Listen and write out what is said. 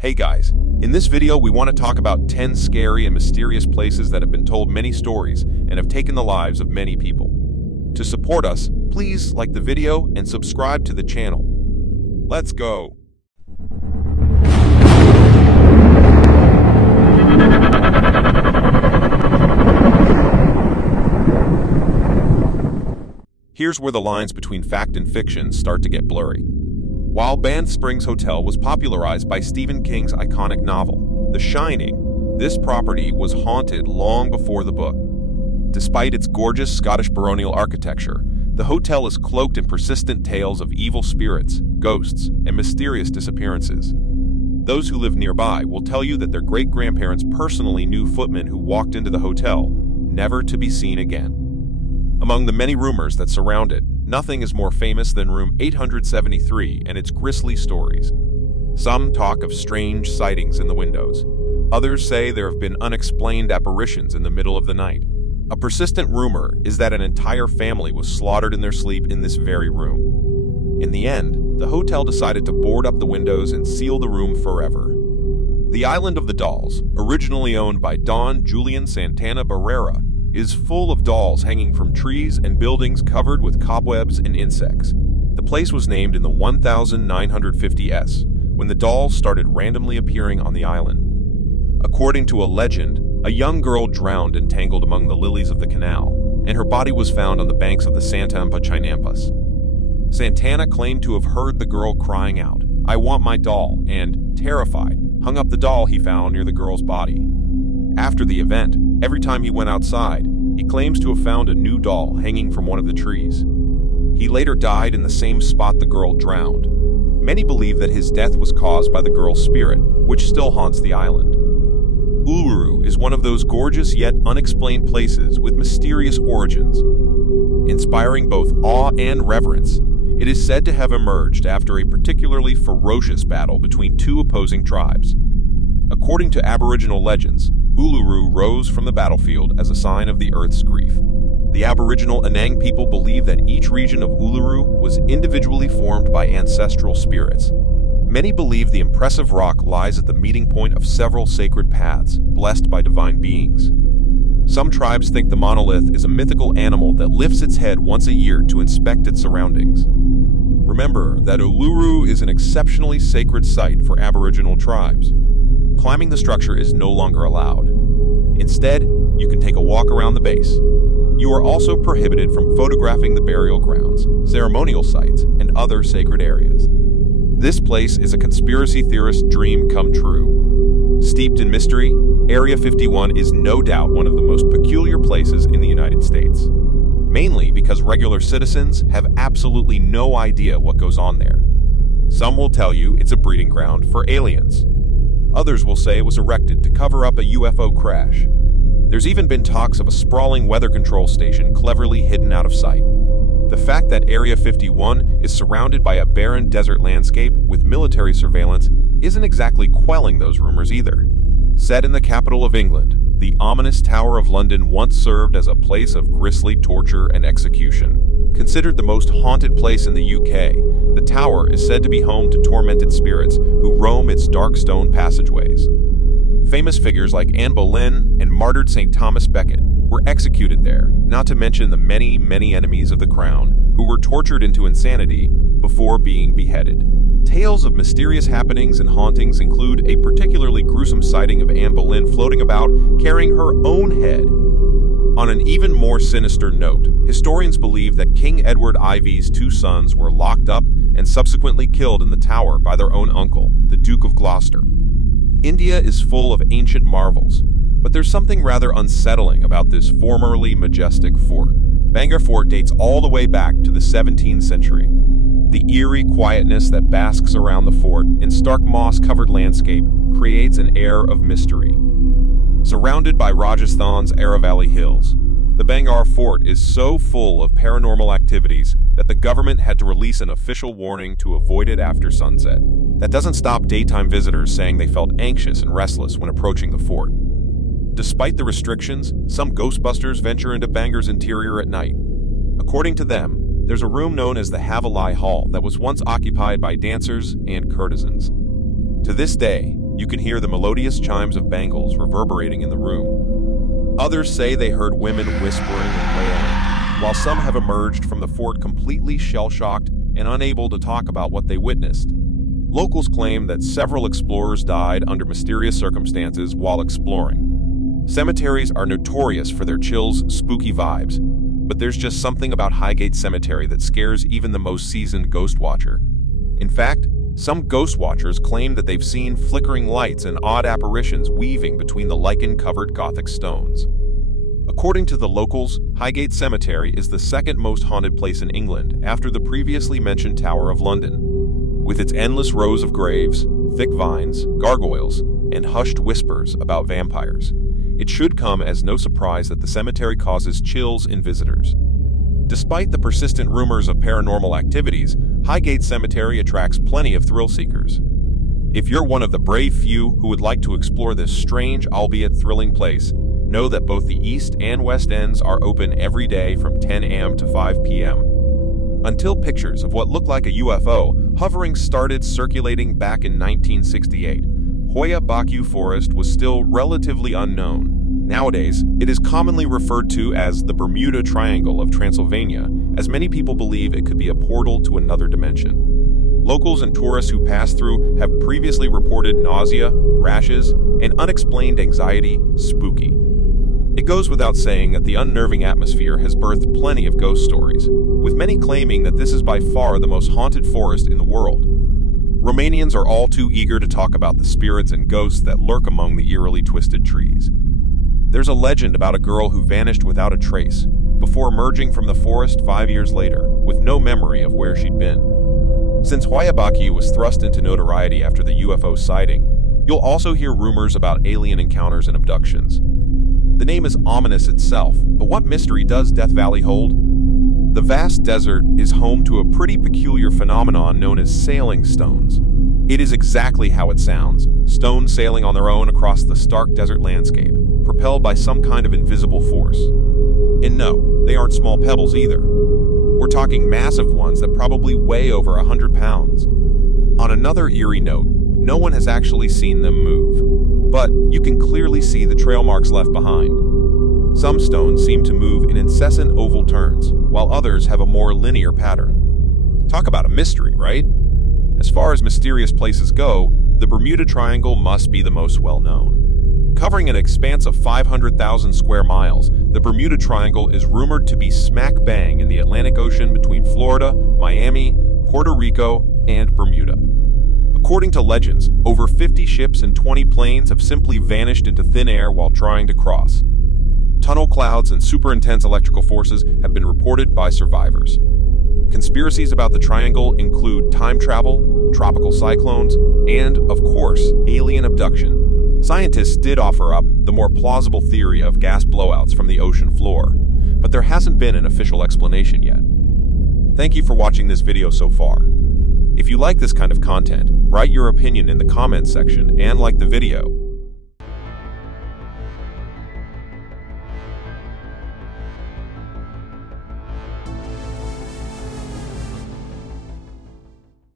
Hey guys, in this video we want to talk about 10 scary and mysterious places that have been told many stories and have taken the lives of many people. To support us, please like the video and subscribe to the channel. Let's go! Here's where the lines between fact and fiction start to get blurry. While Banff Springs Hotel was popularized by Stephen King's iconic novel, The Shining, this property was haunted long before the book. Despite its gorgeous Scottish baronial architecture, the hotel is cloaked in persistent tales of evil spirits, ghosts, and mysterious disappearances. Those who live nearby will tell you that their great-grandparents personally knew footmen who walked into the hotel, never to be seen again. Among the many rumors that surround it, nothing is more famous than room 873 and its grisly stories. Some talk of strange sightings in the windows. Others say there have been unexplained apparitions in the middle of the night. A persistent rumor is that an entire family was slaughtered in their sleep in this very room. In the end, the hotel decided to board up the windows and seal the room forever. The Island of the Dolls, originally owned by Don Julian Santana Barrera, is full of dolls hanging from trees and buildings covered with cobwebs and insects. The place was named in the 1950s, when the dolls started randomly appearing on the island. According to a legend, a young girl drowned entangled among the lilies of the canal, and her body was found on the banks of the Santampa Chinampas. Santana claimed to have heard the girl crying out, "I want my doll," and, terrified, hung up the doll he found near the girl's body. After the event, every time he went outside, he claims to have found a new doll hanging from one of the trees. He later died in the same spot the girl drowned. Many believe that his death was caused by the girl's spirit, which still haunts the island. Uluru is one of those gorgeous yet unexplained places with mysterious origins. Inspiring both awe and reverence, it is said to have emerged after a particularly ferocious battle between two opposing tribes. According to Aboriginal legends, Uluru rose from the battlefield as a sign of the Earth's grief. The Aboriginal Anang people believe that each region of Uluru was individually formed by ancestral spirits. Many believe the impressive rock lies at the meeting point of several sacred paths, blessed by divine beings. Some tribes think the monolith is a mythical animal that lifts its head once a year to inspect its surroundings. Remember that Uluru is an exceptionally sacred site for Aboriginal tribes. Climbing the structure is no longer allowed. Instead, you can take a walk around the base. You are also prohibited from photographing the burial grounds, ceremonial sites, and other sacred areas. This place is a conspiracy theorist's dream come true. Steeped in mystery, Area 51 is no doubt one of the most peculiar places in the United States. Mainly because regular citizens have absolutely no idea what goes on there. Some will tell you it's a breeding ground for aliens. Others will say it was erected to cover up a UFO crash. There's even been talks of a sprawling weather control station cleverly hidden out of sight. The fact that Area 51 is surrounded by a barren desert landscape with military surveillance isn't exactly quelling those rumors either. Set in the capital of England, the ominous Tower of London once served as a place of grisly torture and execution. Considered the most haunted place in the UK, the tower is said to be home to tormented spirits who roam its dark stone passageways. Famous figures like Anne Boleyn and martyred St. Thomas Becket were executed there, not to mention the many, many enemies of the crown who were tortured into insanity before being beheaded. Tales of mysterious happenings and hauntings include a particularly gruesome sighting of Anne Boleyn floating about carrying her own head. On an even more sinister note, historians believe that King Edward IV's two sons were locked up and subsequently killed in the tower by their own uncle, the Duke of Gloucester. India is full of ancient marvels, but there's something rather unsettling about this formerly majestic fort. Bengal Fort dates all the way back to the 17th century. The eerie quietness that basks around the fort in stark moss-covered landscape creates an air of mystery. Surrounded by Rajasthan's Aravalli Hills, the Bengal Fort is so full of paranormal activities that the government had to release an official warning to avoid it after sunset. That doesn't stop daytime visitors saying they felt anxious and restless when approaching the fort. Despite the restrictions, some Ghostbusters venture into Bangor's interior at night. According to them, there's a room known as the Havalai Hall that was once occupied by dancers and courtesans. To this day, You can hear the melodious chimes of bangles reverberating in the room. Others say they heard women whispering and wailing, while some have emerged from the fort completely shell-shocked and unable to talk about what they witnessed. Locals claim that several explorers died under mysterious circumstances while exploring. Cemeteries are notorious for their chills, spooky vibes, but there's just something about Highgate Cemetery that scares even the most seasoned ghost watcher. In fact, some ghost watchers claim that they've seen flickering lights and odd apparitions weaving between the lichen-covered Gothic stones. According to the locals, Highgate Cemetery is the second most haunted place in England after the previously mentioned Tower of London. With its endless rows of graves, thick vines, gargoyles, and hushed whispers about vampires, it should come as no surprise that the cemetery causes chills in visitors. Despite the persistent rumors of paranormal activities, Highgate Cemetery attracts plenty of thrill seekers. If you're one of the brave few who would like to explore this strange, albeit thrilling place, know that both the east and west ends are open every day from 10 a.m. to 5 p.m. Until pictures of what looked like a UFO hovering started circulating back in 1968, Wayabaki Forest was still relatively unknown. Nowadays, it is commonly referred to as the Bermuda Triangle of Transylvania, as many people believe it could be a portal to another dimension. Locals and tourists who pass through have previously reported nausea, rashes, and unexplained anxiety. Spooky. It goes without saying that the unnerving atmosphere has birthed plenty of ghost stories, with many claiming that this is by far the most haunted forest in the world. Romanians are all too eager to talk about the spirits and ghosts that lurk among the eerily twisted trees. There's a legend about a girl who vanished without a trace, before emerging from the forest 5 years later, with no memory of where she'd been. Since Wayabaki was thrust into notoriety after the UFO sighting, you'll also hear rumors about alien encounters and abductions. The name is ominous itself, but what mystery does Death Valley hold? The vast desert is home to a pretty peculiar phenomenon known as sailing stones. It is exactly how it sounds, stones sailing on their own across the stark desert landscape, propelled by some kind of invisible force. And no, they aren't small pebbles either. We're talking massive ones that probably weigh over 100 pounds. On another eerie note, no one has actually seen them move, but you can clearly see the trail marks left behind. Some stones seem to move in incessant oval turns, while others have a more linear pattern. Talk about a mystery, right? As far as mysterious places go, the Bermuda Triangle must be the most well-known. Covering an expanse of 500,000 square miles, the Bermuda Triangle is rumored to be smack bang in the Atlantic Ocean between Florida, Miami, Puerto Rico, and Bermuda. According to legends, over 50 ships and 20 planes have simply vanished into thin air while trying to cross. Tunnel clouds and super intense electrical forces have been reported by survivors. Conspiracies about the triangle include time travel, tropical cyclones, and, of course, alien abduction. Scientists did offer up the more plausible theory of gas blowouts from the ocean floor, but there hasn't been an official explanation yet. Thank you for watching this video so far. If you like this kind of content, write your opinion in the comments section and like the video.